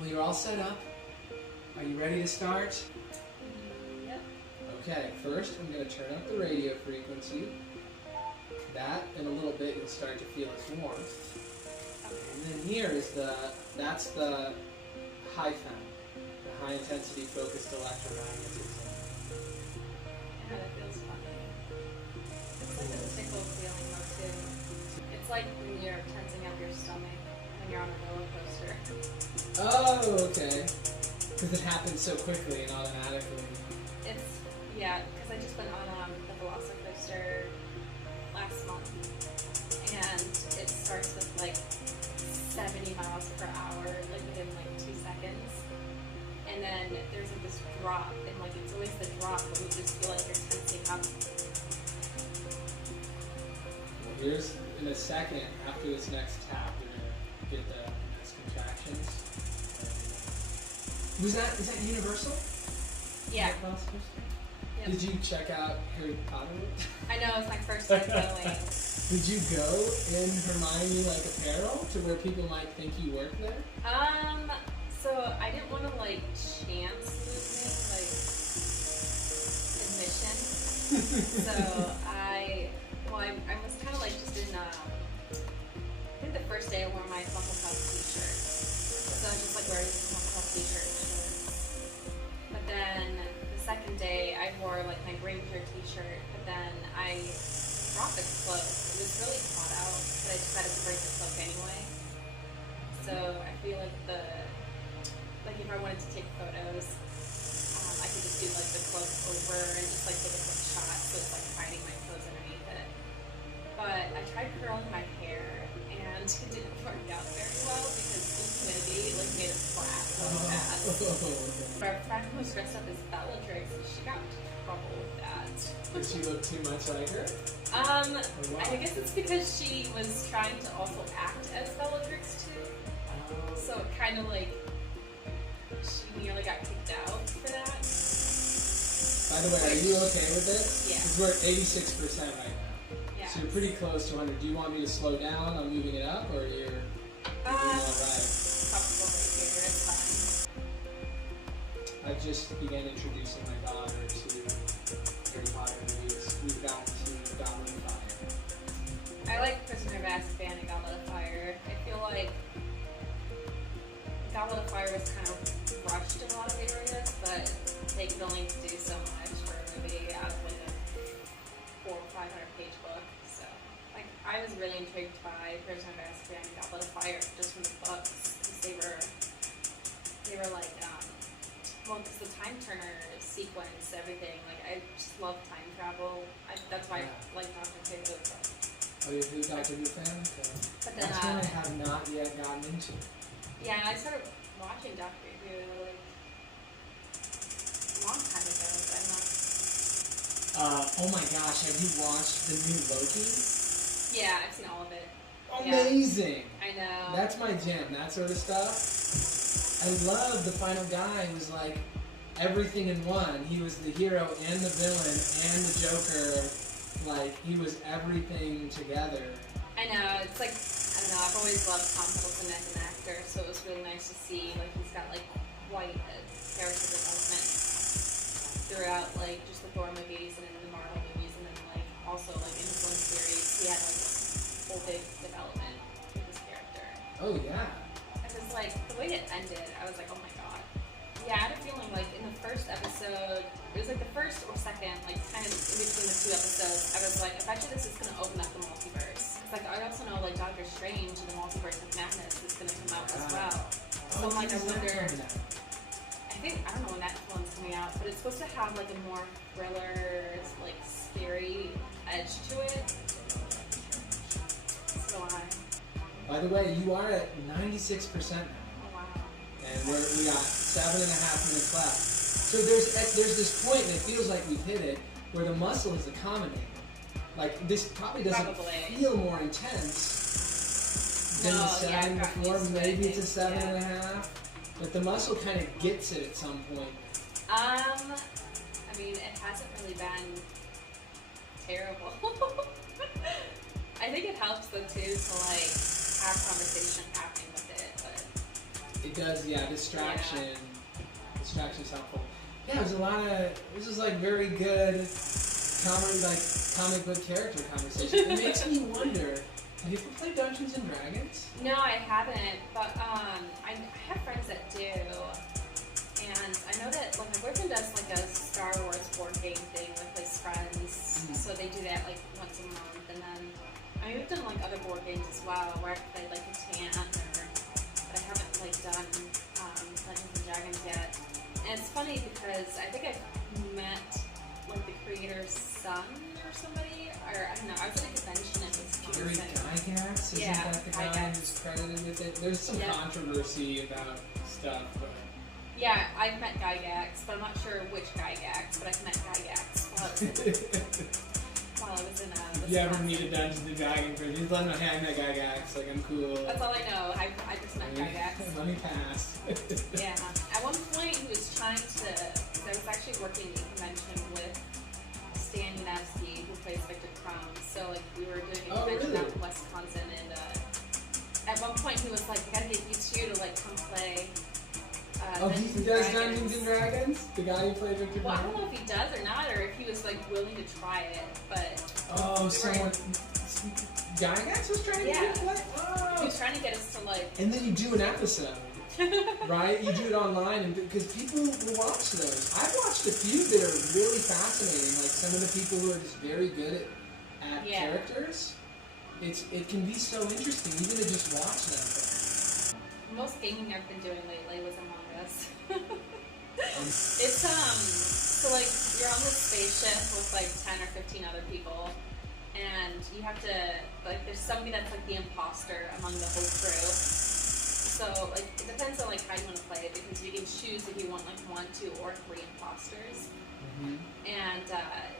Well, you're all set up. Are you ready to start? Yep. Okay, first I'm going to turn up the radio frequency. That, in a little bit, you'll start to feel its warmth. And then here is that's the high sound, the high intensity focused electromagnetism. Yeah, that feels funny. It's like a tickle feeling though too. It's like when you're tensing up your stomach when you're on a roller coaster. Oh, okay. Because it happens so quickly and automatically. Yeah, because I just went on the Velocicoaster last month, and it starts with like 70 miles per hour, like within like 2 seconds, and then there's like this drop, and like it's always the drop when you just feel like you're tensing up. Well, here's in a second after this next tap, we're gonna get the next contractions. Is that universal? Yeah. Yep. Did you check out Harry Potter? I know, it's my first time going. Did you go in Hermione apparel to where people might think you work there? So I didn't want to like chance losing admission. So I was kind of like just in I think the first day I wore my Hufflepuff t-shirt. So I was just like wearing a Hufflepuff t-shirt. But then the second day I wore like my Granger t-shirt, but then I brought the cloak. It was really hot out, but I decided to bring the cloak anyway. So I feel like if I wanted to take photos, I could just do like the cloak over and just like take a quick shot, so it's like hiding my clothes underneath it. But I tried curling my hair and it didn't work out very well because the humidity like made it flat really fast. Our friend who was dressed up as Bellatrix, she got into trouble with that. Did she look too much like her? I guess it's because she was trying to also act as Bellatrix too. So it kind of like she nearly got kicked out for that. By the way, are you okay with it? Yeah. Because we're at 86% right now. Yeah. So you're pretty close to 100. Do you want me to slow down on moving it up, or you're all right? Comfortable right here, it's fine. I just began introducing my daughter to Harry Potter movies. We've gotten to Goblet of Fire. I like Prisoner of Azkaban and Goblet of Fire. I feel like Goblet of Fire was kind of rushed in a lot of areas, but they could only do so much for a movie out of like a 400 or 500 page book. So, like, I was really intrigued by Prisoner of Azkaban and Goblet of Fire just from the books, because they were like, because the time turner sequence, everything. Like, I just love time travel. That's why I like Dr. Who. Oh, you're a Doctor Who fan? Okay. But then, that's one I have not yet gotten into. Yeah, I started watching Doctor Who like a long time ago, but I'm not. Oh my gosh, have you watched the new Loki? Yeah, I've seen all of it. Amazing! Yeah. I know. That's my jam, that sort of stuff. I love the final guy was like everything in one. He was the hero and the villain and the Joker. Like, he was everything together. I know, it's like, I don't know, I've always loved Tom Hiddleston as an actor, so it was really nice to see, like, he's got, like, quite a character development throughout, like, just the Thor movies and then the Marvel movies, and then, like, also, like, in his own series, he had, like, a whole big development with his character. Oh, yeah. It was, like, the way it ended, I was like, oh my god. Yeah, I had a feeling, like, in the first episode, it was, like, the first or second, like, kind of in between the two episodes, I was like, I bet you this is going to open up the multiverse. Like, I also know, like, Doctor Strange and the Multiverse of Madness is going to come out as well. So I'm like, I wonder, I don't know when that one's coming out, but it's supposed to have, like, a more thriller, like, scary edge to it. So By the way, you are at 96% now. Oh, wow. And we got 7.5 minutes left. So there's this point, and it feels like we've hit it, where the muscle is accommodating. Like, this probably doesn't feel more intense than the 7 before. Maybe it's a 7.5. But the muscle kind of gets it at some point. I mean, it hasn't really been terrible. I think it helps though too to like have conversation happening with it, but It does, yeah. Distraction. Distraction's helpful. Yeah, there's this is like very good comic book character conversation. It makes me wonder, have you ever played Dungeons and Dragons? No, I haven't, but I have friends that do. And I know that like my boyfriend does like a Star Wars board game thing with his friends. So they do that like once a month. And then we've done like other board games as well where I've played like Catan, but I haven't like done Dungeons and Dragons yet. And it's funny because I think I've met like the creator's son or somebody, or I don't know, I was at a convention in Wisconsin. Kare Lewis? Isn't that the guy who's credited with it? There's some controversy about stuff, but... Yeah, I've met Gygax, but I'm not sure which Gygax, but I've met Gygax while I was in Wisconsin. You ever meet a Dungeons and Dragons person? Just let me know, hey, I met Gygax, like I'm cool. That's all I know, I just met Gygax. Let me pass. Yeah, at one point he was trying to, because I was actually working at a convention with Stan Yanevsky, who plays Victor Crumb, so like we were doing a convention out in Wisconsin, and at one point he was like, I gotta get used to you to like come play. He does Dungeons and Dragons? The guy who played Victor Crumb? Well, I don't know if he does or not, or if he was like willing to try it, but... Gygax was trying to get it? Oh. He was trying to get us to like... And then you do an episode, right? You do it online, and because people will watch those. I've watched a few that are really fascinating, like some of the people who are just very good at characters. It can be so interesting, even to just watch them. Most gaming I've been doing lately was Among Us. It's so like you're on this spaceship with like 10 or 15 other people, and you have to like there's somebody that's like the imposter among the whole crew. So like it depends on like how you want to play it, because you can choose if you want like 1, 2, or 3 imposters. And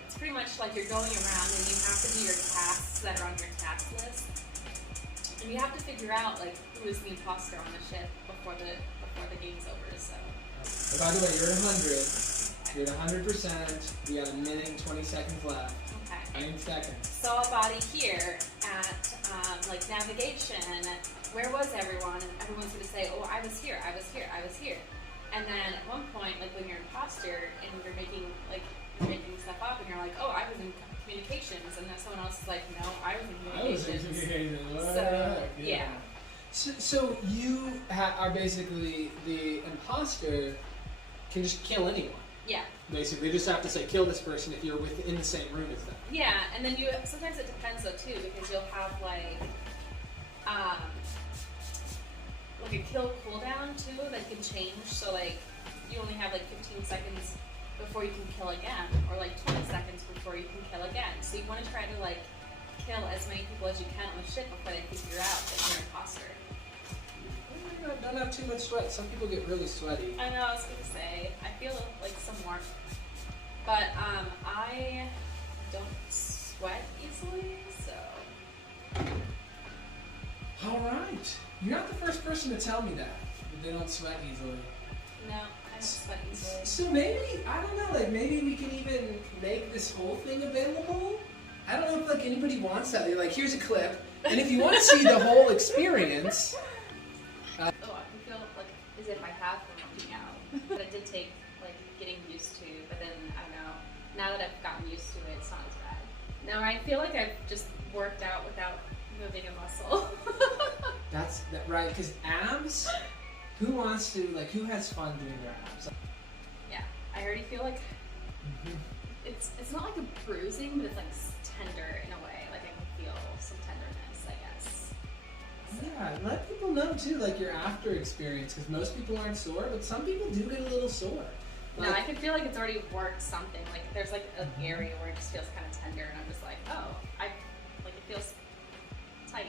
it's pretty much like you're going around and you have to do your tasks that are on your task list. And you have to figure out like who is the imposter on the ship before the game's over. So. By the way, you're at 100. You're at 100%. We got a minute and 20 seconds left. Okay. 9 seconds. Saw a body here at like navigation. Where was everyone? And everyone's gonna say, "Oh, I was here. I was here. I was here." And then at one point, like when you're an imposter and you're making stuff up, and you're like, "Oh, I was in communications," and then someone else is like, "No, I was in communications." So yeah. So you are basically the imposter can just kill anyone. Yeah. Basically, you just have to say kill this person if you're within the same room as them. Yeah, and then sometimes it depends though too, because you'll have like a kill cooldown too that can change. So like you only have like 15 seconds before you can kill again, or like 20 seconds before you can kill again. So you want to try to like kill as many people as you can on the ship before they figure out that you're an imposter. Don't have too much sweat. Some people get really sweaty. I know, I was gonna say, I feel like some warmth. But I don't sweat easily, so. Alright. You're not the first person to tell me that they don't sweat easily. No, I don't sweat easily. So maybe, I don't know, like maybe we can even make this whole thing available? I don't know if like anybody wants that. They're like, here's a clip, and if you want to see the whole experience... I can feel like as if I have been working out. But it did take like getting used to, but then I don't know, now that I've gotten used to it, it's not as bad. Now I feel like I've just worked out without moving a muscle. That's right, because abs, who wants to, like, who has fun doing their abs? Yeah, I already feel like it's not like a bruising, but it's like tender in a way. Like I can feel some tenderness, I guess. So. Yeah, let people know too, like your after experience, because most people aren't sore, but some people do get a little sore. Like, no, I can feel like it's already worked something. Like there's like an area where it just feels kind of tender, and I'm just like, oh, it feels tight.